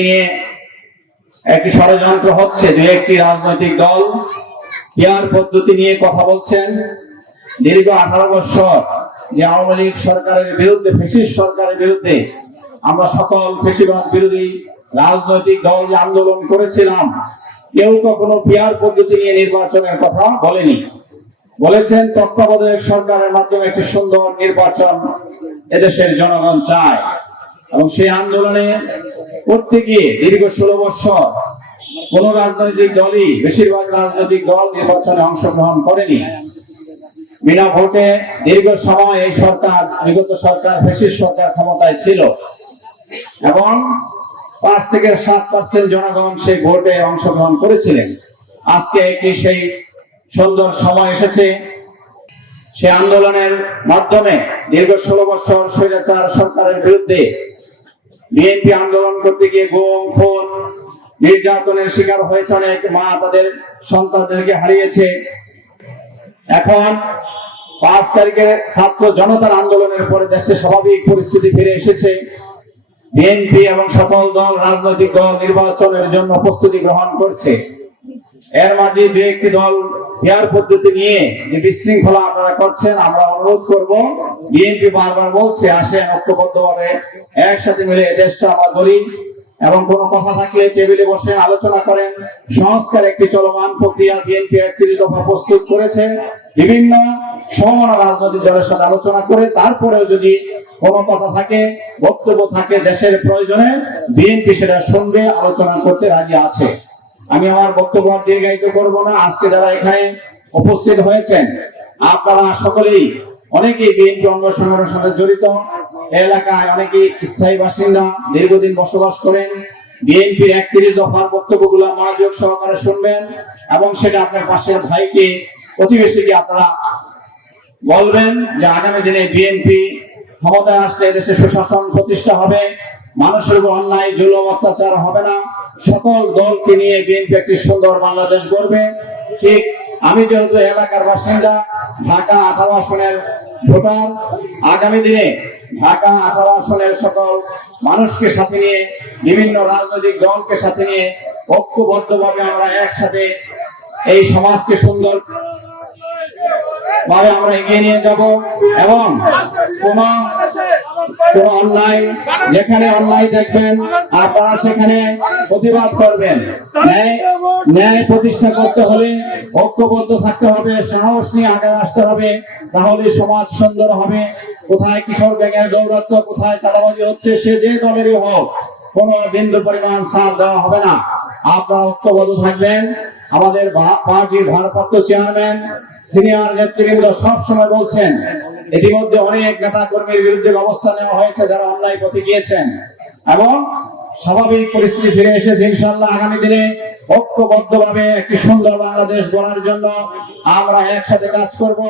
নিয়ে একটি ষড়যন্ত্র হচ্ছে একটি রাজনৈতিক দল পদ্ধতি নিয়ে কথা বলছেন। দীর্ঘ আঠারো বছর যে আওয়ামী লীগ সরকারের বিরুদ্ধে ফেসিস সরকারের বিরুদ্ধে আমরা সকল ফেসিবাদ বিরোধী রাজনৈতিক দল যে আন্দোলন করেছিলাম, কেউ কখনো পিয়ার পদ্ধতি নিয়ে নির্বাচনের কথা বলেনি। বলেছেন, তত্ত্বাবধায়ক সরকারের মাধ্যমে একটি সুন্দর নির্বাচন এদেশের জনগণ চায়। এবং সেই আন্দোলনে গিয়ে দীর্ঘ ষোলো বছর কোন রাজনৈতিক দলই, বেশিরভাগ রাজনৈতিক দল নির্বাচনে অংশগ্রহণ করেনি। বিনা ভোটে দীর্ঘ সময় এই সরকার, বিগত সরকার ফেসিস সরকার ক্ষমতায় ছিল। এবং পাঁচ থেকে সাত পার্সেন্ট জনগণ সেই ভোটে অংশগ্রহণ করেছিলেন। আজকে একটি সেই সুন্দর সময় এসেছে। সে আন্দোলনের মাধ্যমে দীর্ঘ ষোলো বছর স্বৈরাচার সরকারের বিরুদ্ধে বিএনপি আন্দোলন করতে গিয়ে গুম খুন নির্যাতনের শিকার হয়েছে অনেক মা তাদের সন্তানদেরকে হারিয়েছে। এখন পাঁচ তারিখে ছাত্র জনতার আন্দোলনের পরে দেশে স্বাভাবিক পরিস্থিতি ফিরে এসেছে। বিএনপি এবং সকল দল, রাজনৈতিক দল নির্বাচনের জন্য প্রস্তুতি গ্রহণ করছে। এর মাঝে দু একটি দল পেয়ার পদ্ধতি নিয়ে যে বিশৃঙ্খলা আপনারা করছেন, আমরা অনুরোধ করব বিএনপি বারবার বলছে, আসেন ঐক্যবদ্ধভাবে একসাথে মিলে দেশটা আমরা গড়ি। এবং কোনো কথা থাকলে টেবিলে বসে আলোচনা করেন। সংস্কার একটি চলমান প্রক্রিয়া বিএনপি একত্রিশ দফা প্রস্তুত করেছে। বিভিন্ন সমমনা রাজনৈতিক দলের সাথে আলোচনা করে তারপরেও যদি কোনো কথা থাকে, বক্তব্য থাকে দেশের প্রয়োজনে বিএনপি সেটা শুনবে আলোচনা করতে রাজি আছে। আমি আমার বক্তব্য দীর্ঘায়িত করব না। আজকে যারা এখানে উপস্থিত হয়েছেন, আপনারা সকলেই অনেকেই বিএনপি অঙ্গ সংগঠনের সাথে জড়িত। এলাকায় অনেকেই স্থায়ী বাসিন্দা, দীর্ঘদিন বসবাস করেন। বিএনপির একত্রিশ দফার বক্তব্যগুলো মনোযোগ সহকারে শুনবেন এবং সেটা আপনার পাশের ভাইকে, প্রতিবেশীকে আপনারা বলবেন যে আগামী দিনে বিএনপি ক্ষমতায় আসলে এদেশে সুশাসন প্রতিষ্ঠা হবে। মানুষের উপর অন্যায়, জুলুম, অত্যাচার হবে না। সকল দলকে নিয়ে বিএনপি একটি সুন্দর বাংলাদেশ গড়বে। ঠিক আমি যেহেতু এলাকার বাসিন্দা ঢাকা আঠারো আসনের ভোটার। আগামী দিনে ঢাকা আঠারো আসনের সকল মানুষকে সাথে নিয়ে, বিভিন্ন রাজনৈতিক দলকে সাথে নিয়ে ঐক্যবদ্ধভাবে আমরা একসাথে এই সমাজকে সুন্দর ভাবে আমরা এগিয়ে নিয়ে যাব এবং কোন অন্যায়, যেখানে অন্যায় দেখবেন আপনারা সেখানে প্রতিবাদ করবেন। ন্যায় প্রতিষ্ঠা করতে হলে ঐক্যবদ্ধ থাকতে হবে, সাহস নিয়ে আগে আসতে হবে, তাহলে সমাজ সুন্দর হবে। কোথায় কিশোর গ্যাংয়ের দৌরাত্ম কোথায় চালাবাজি হচ্ছে, সে যে দলেরই হোক, কোন বিন্দু পরিমাণ ছাড় দেওয়া হবে না। আপনারা ঐক্যবদ্ধ থাকবেন। আমাদের পার্টির ভারপ্রাপ্ত চেয়ারম্যান, সিনিয়র নেতৃবৃন্দ সব সময় বলছেন ইতিমধ্যে অনেক নেতা কর্মীর বিরুদ্ধে ব্যবস্থা নেওয়া হয়েছে, যারা অন্যায় পথে গিয়েছেন। এবং স্বাভাবিক পরিস্থিতি ফিরে এসেছে ইনশাল্লাহ আগামী দিনে ঐক্যবদ্ধভাবে একটি সুন্দর বাংলাদেশ গড়ার জন্য আমরা একসাথে কাজ করব।